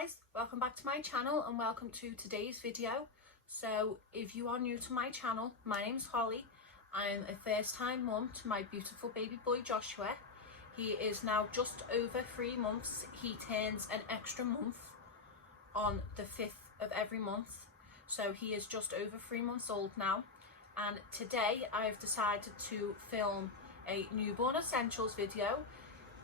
guys, welcome back to my channel and welcome to today's video. So if you are new to my channel, my name's Holly. I'm a first time mum to my beautiful baby boy Joshua. He is now just over 3 months. He turns an extra month on the 5th of every month. So he is just over 3 months old now. And today I've decided to film a newborn essentials video.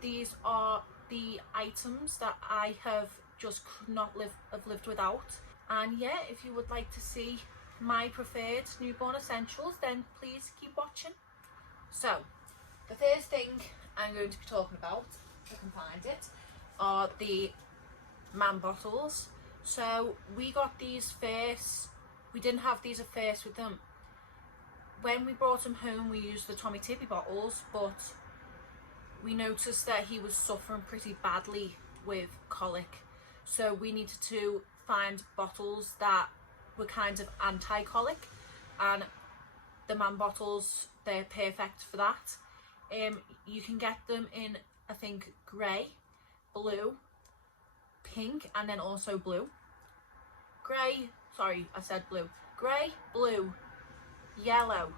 These are the items that I have just could not have lived without. And yeah, if you would like to see my preferred newborn essentials, then please keep watching. So the first thing I'm going to be talking about, if I can find it, are the man bottles. So we got these first. We didn't have these at first with them. When we brought them home, we used the Tommy Tippy bottles, but we noticed that he was suffering pretty badly with colic. So we needed to find bottles that were kind of anti-colic, and the man bottles, they're perfect for that. You can get them in, I think, grey, blue, pink, and then also blue. Grey, sorry, I said blue. Grey, blue, yellow,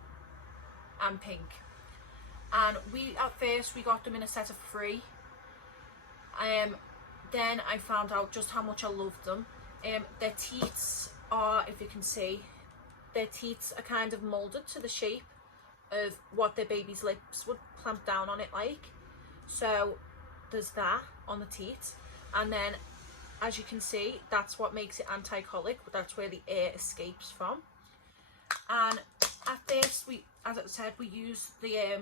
and pink. And at first we got them in a set of 3. Then I found out just how much I loved them. Their teats are, if you can see, their teats are kind of moulded to the shape of what their baby's lips would clamp down on it like. So there's that on the teat, and then as you can see, that's what makes it anti-colic. That's where the air escapes from. And at first, as I said, we used the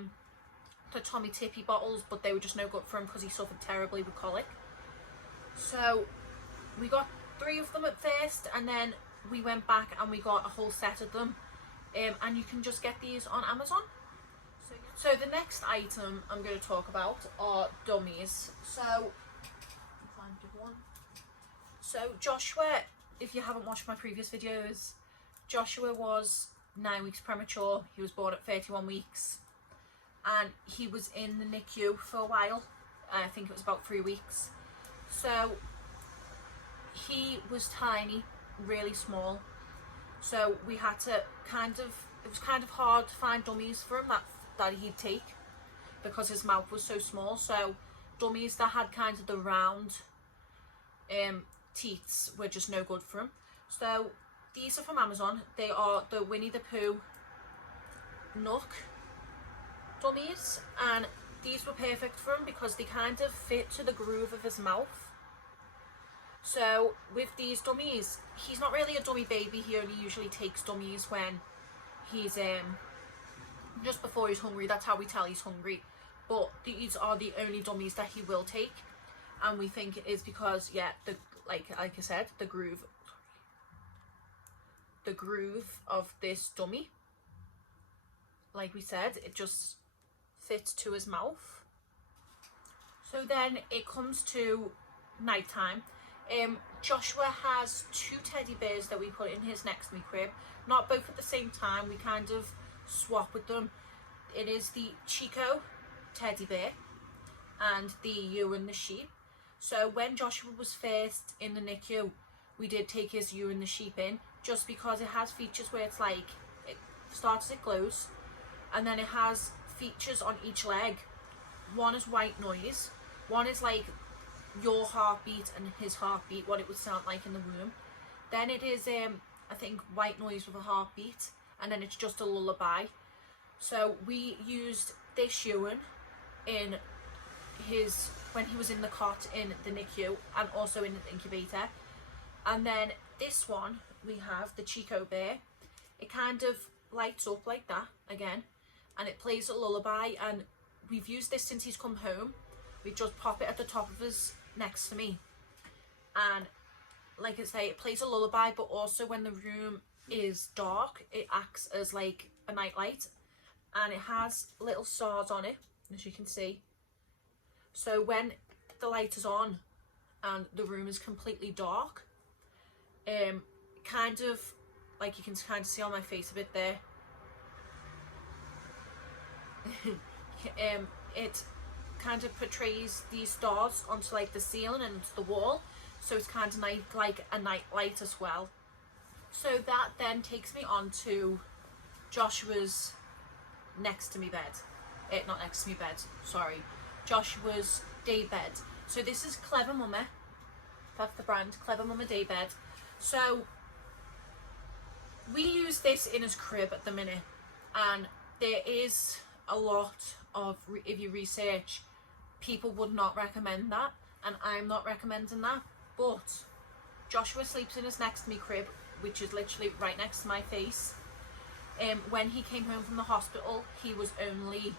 Tommy Tippy bottles, but they were just no good for him because he suffered terribly with colic. So we got 3 of them at first, and then we went back and we got a whole set of them, and you can just get these on Amazon. So the next item I'm going to talk about are dummies. So Joshua, if you haven't watched my previous videos, Joshua was 9 weeks premature. He was born at 31 weeks. And he was in the NICU for a while. I think it was about 3 weeks. So he was tiny, really small. So we had to it was kind of hard to find dummies for him that he'd take, because his mouth was so small. So dummies that had kind of the round teats were just no good for him. So these are from Amazon. They are the Winnie the Pooh Nook dummies, and these were perfect for him because they kind of fit to the groove of his mouth. So with these dummies, he's not really a dummy baby. He only usually takes dummies when he's just before he's hungry. That's how we tell he's hungry. But these are the only dummies that he will take, and we think it is because, yeah, like I said, the groove of this dummy, like we said, it just fits to his mouth. So then it comes to nighttime. Joshua has 2 teddy bears that we put in his next to me crib. Not both at the same time, we kind of swap with them. It is the Chico teddy bear and the ewe and the sheep. So when Joshua was first in the NICU, we did take his ewe and the sheep in, just because it has features where it's like, it starts as it glows, and then it has features on each leg. One is white noise, one is like your heartbeat and his heartbeat, what it would sound like in the womb. Then it is I think white noise with a heartbeat, and then it's just a lullaby. So we used this Ewan in when he was in the cot in the NICU, and also in the incubator. And then this one, we have the Chico bear. It kind of lights up like that again, and it plays a lullaby, and we've used this since he's come home. We just pop it at the top of his next to me, and like I say, it plays a lullaby, but also when the room is dark, it acts as like a night light, and it has little stars on it, as you can see. So when the light is on and the room is completely dark, kind of like you can kind of see on my face a bit there, it kind of portrays these stars onto like the ceiling and the wall. so it's kind of like a night light as well. So that then takes me on to Joshua's next to me bed. Not next to me bed, sorry. Joshua's day bed. So this is Clever Mama. That's the brand, Clever Mama Day Bed. So we use this in his crib at the minute, and there is a lot of, if you research, people would not recommend that, and I'm not recommending that. But Joshua sleeps in his next to me crib, which is literally right next to my face. When he came home from the hospital, he was only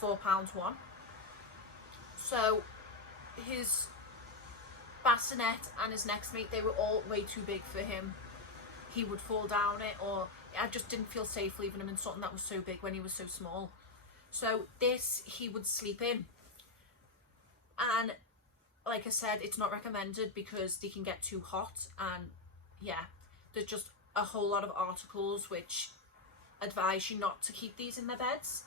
£4.1. So his bassinet and his next mate, they were all way too big for him. He would fall down it, or I just didn't feel safe leaving him in something that was so big when he was so small. So this he would sleep in, and like I said, it's not recommended because they can get too hot, and yeah, there's just a whole lot of articles which advise you not to keep these in their beds.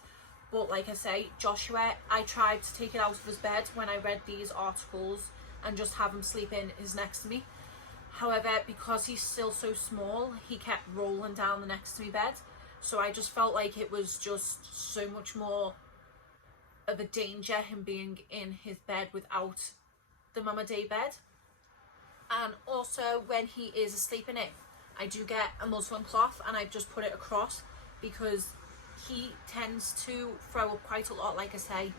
But like I say, Joshua, I tried to take it out of his bed when I read these articles and just have him sleep in his next to me. However, because he's still so small, he kept rolling down the next to me bed. So I just felt like it was just so much more of a danger him being in his bed without the Mama Day bed. And also when he is asleep in it, I do get a muslin cloth and I just put it across, because he tends to throw up quite a lot. Like I say,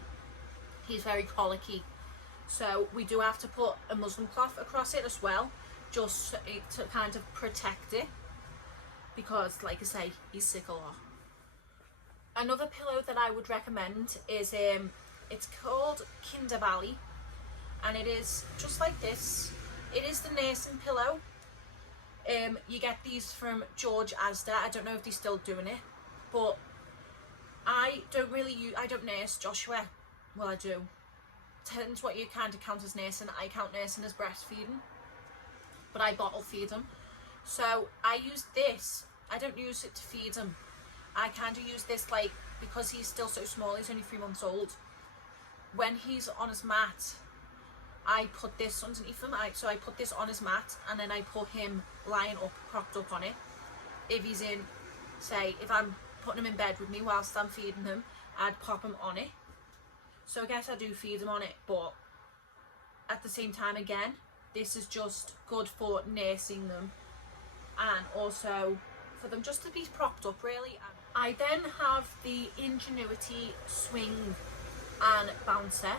he's very colicky. So we do have to put a muslin cloth across it as well, just to kind of protect it, because like I say, he's sick a lot. Another pillow that I would recommend is it's called Kinder Valley, and it is just like this. It is the nursing pillow. You get these from George Asda. I don't know if they're still doing it, but I don't nurse Joshua. Well, I do. Depends what you kind of count as nursing. I count nursing as breastfeeding, but I bottle feed him. So I use this. I don't use it to feed him. I kind of use this, like, because he's still so small, he's only 3 months old. When he's on his mat, I put this underneath him. So I put this on his mat, and then I put him lying up, propped up on it. If he's in, say, if I'm putting him in bed with me whilst I'm feeding him, I'd pop him on it. So I guess I do feed him on it, but at the same time, again, this is just good for nursing them, and also for them just to be propped up, really. I then have the Ingenuity Swing and Bouncer.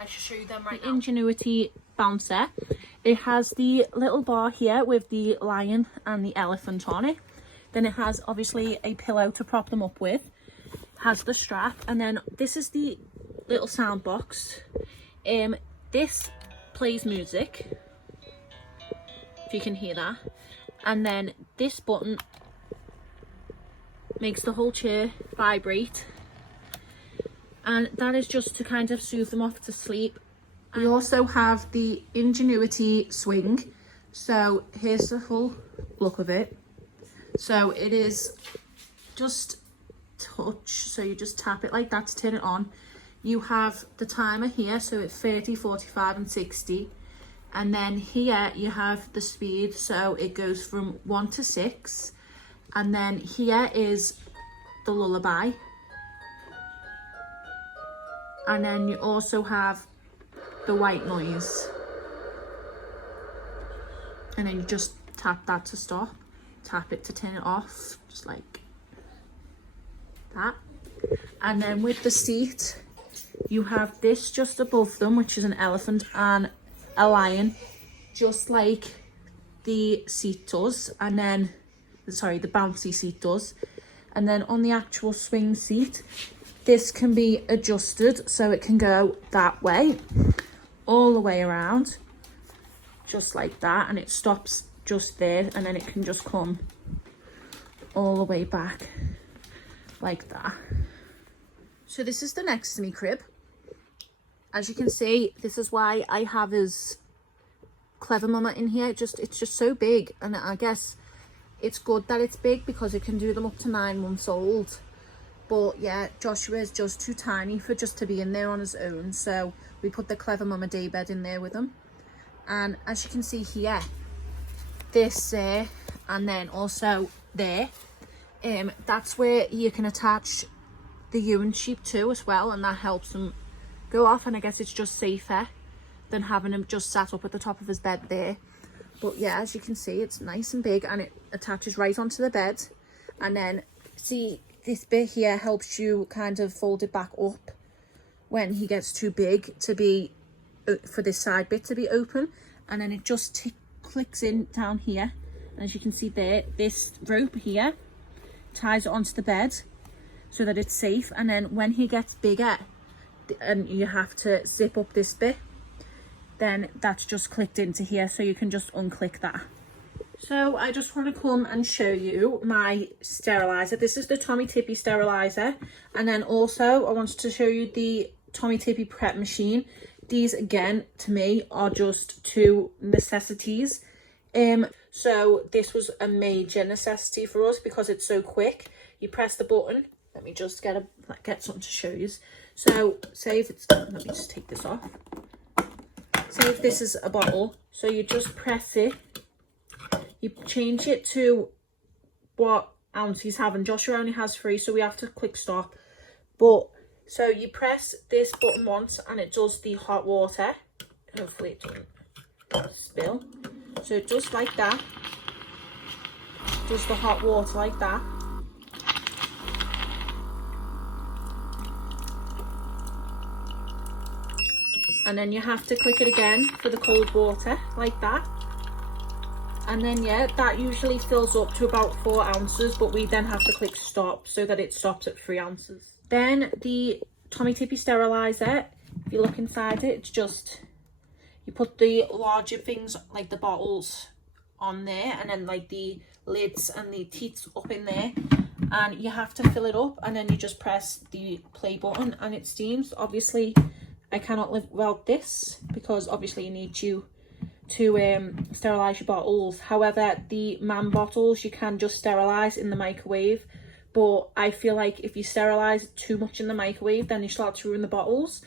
I should show you them right now. Ingenuity Bouncer. It has the little bar here with the lion and the elephant on it. Then it has obviously a pillow to prop them up with. Has the strap, and then this is the little sound box. This plays music, if you can hear that, and then this button makes the whole chair vibrate, and that is just to kind of soothe them off to sleep. We also have the Ingenuity Swing. So here's the full look of it. So it is just touch, so you just tap it like that to turn it on. You have the timer here, so it's 30, 45 and 60, and then here you have the speed, so it goes from 1 to 6, and then here is the lullaby, and then you also have the white noise, and then you just tap that to stop, tap it to turn it off, just like that. And then with the seat, you have this just above them, which is an elephant and a lion, just like the seat does, and then, sorry, the bouncy seat does. And then on the actual swing seat, this can be adjusted so it can go that way, all the way around, just like that, and it stops just there, and then it can just come all the way back like that. So this is the next to me crib. As you can see, this is why I have his Clever Mama in here. It's just so big, and I guess it's good that it's big because it can do them up to 9 months old. But yeah, Joshua is just too tiny for just to be in there on his own, so we put the Clever Mama day bed in there with him. And as you can see here, this there, and then also there, that's where you can attach the ewing sheep to as well, and that helps them go off. And I guess it's just safer than having him just sat up at the top of his bed there. But yeah, as you can see, it's nice and big, and it attaches right onto the bed. And then see, this bit here helps you kind of fold it back up when he gets too big to be, for this side bit to be open. And then it just clicks in down here. And as you can see there, this rope here ties it onto the bed so that it's safe. And then when he gets bigger and you have to zip up this bit, then that's just clicked into here, so you can just unclick that. So I just want to come and show you my sterilizer. This is the Tommee Tippee sterilizer, and then also I wanted to show you the Tommee Tippee prep machine. These again to me are just two necessities. So this was a major necessity for us because it's so quick. You press the button. Let me just get something to show you. So say if it's, let me just take this off. Say if this is a bottle, so you just press it, you change it to what ounce he's having. Joshua only has 3, so we have to click stop. But so you press this button once and it does the hot water. Hopefully it doesn't spill. So just like that, does the hot water like that. And then you have to click it again for the cold water, like that. And then, yeah, that usually fills up to about 4 ounces, but we then have to click stop so that it stops at 3 ounces. Then the Tommee Tippee sterilizer, if you look inside it, it's just, you put the larger things like the bottles on there, and then like the lids and the teats up in there. And you have to fill it up, and then you just press the play button and it steams. Obviously, I cannot live without this because obviously you need to sterilize your bottles. However, the man bottles you can just sterilize in the microwave, but I feel like if you sterilize too much in the microwave, then you start to ruin the bottles.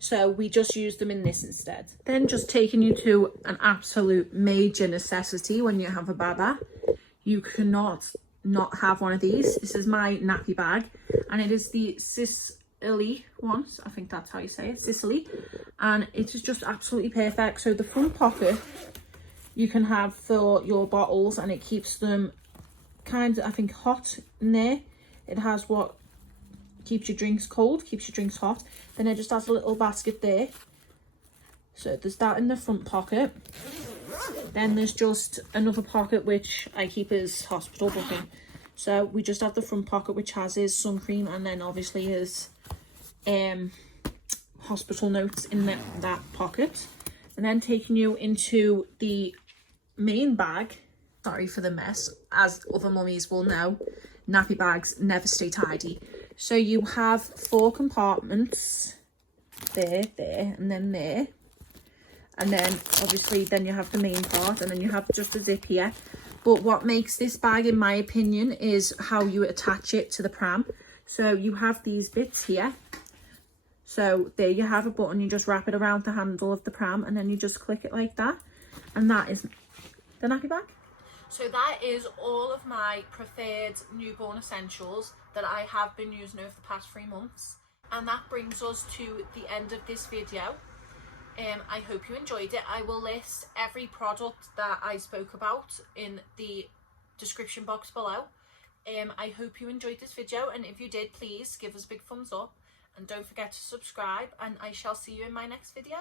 So we just use them in this instead. Then just taking you to an absolute major necessity when you have a baba. You cannot not have one of these. This is my nappy bag, and it is the Sicily ones, I think that's how you say it, Sicily, and it is just absolutely perfect. So the front pocket you can have for your bottles, and it keeps them kind of, I think, hot in there. It has what keeps your drinks cold, keeps your drinks hot. Then it just has a little basket there, so there's that in the front pocket. Then there's just another pocket which I keep as hospital booking. So we just have the front pocket which has his sun cream, and then obviously his hospital notes in that pocket. And then taking you into the main bag, sorry for the mess, as other mummies will know, nappy bags never stay tidy. So you have 4 compartments, there, and then there. And then obviously then you have the main part, and then you have just a zip here. But what makes this bag, in my opinion, is how you attach it to the pram. So you have these bits here. So there you have a button, you just wrap it around the handle of the pram, and then you just click it like that. And that is the nappy bag. So that is all of my preferred newborn essentials that I have been using over the past 3 months. And that brings us to the end of this video. I hope you enjoyed it. I will list every product that I spoke about in the description box below. I hope you enjoyed this video, and if you did, please give us a big thumbs up and don't forget to subscribe, and I shall see you in my next video.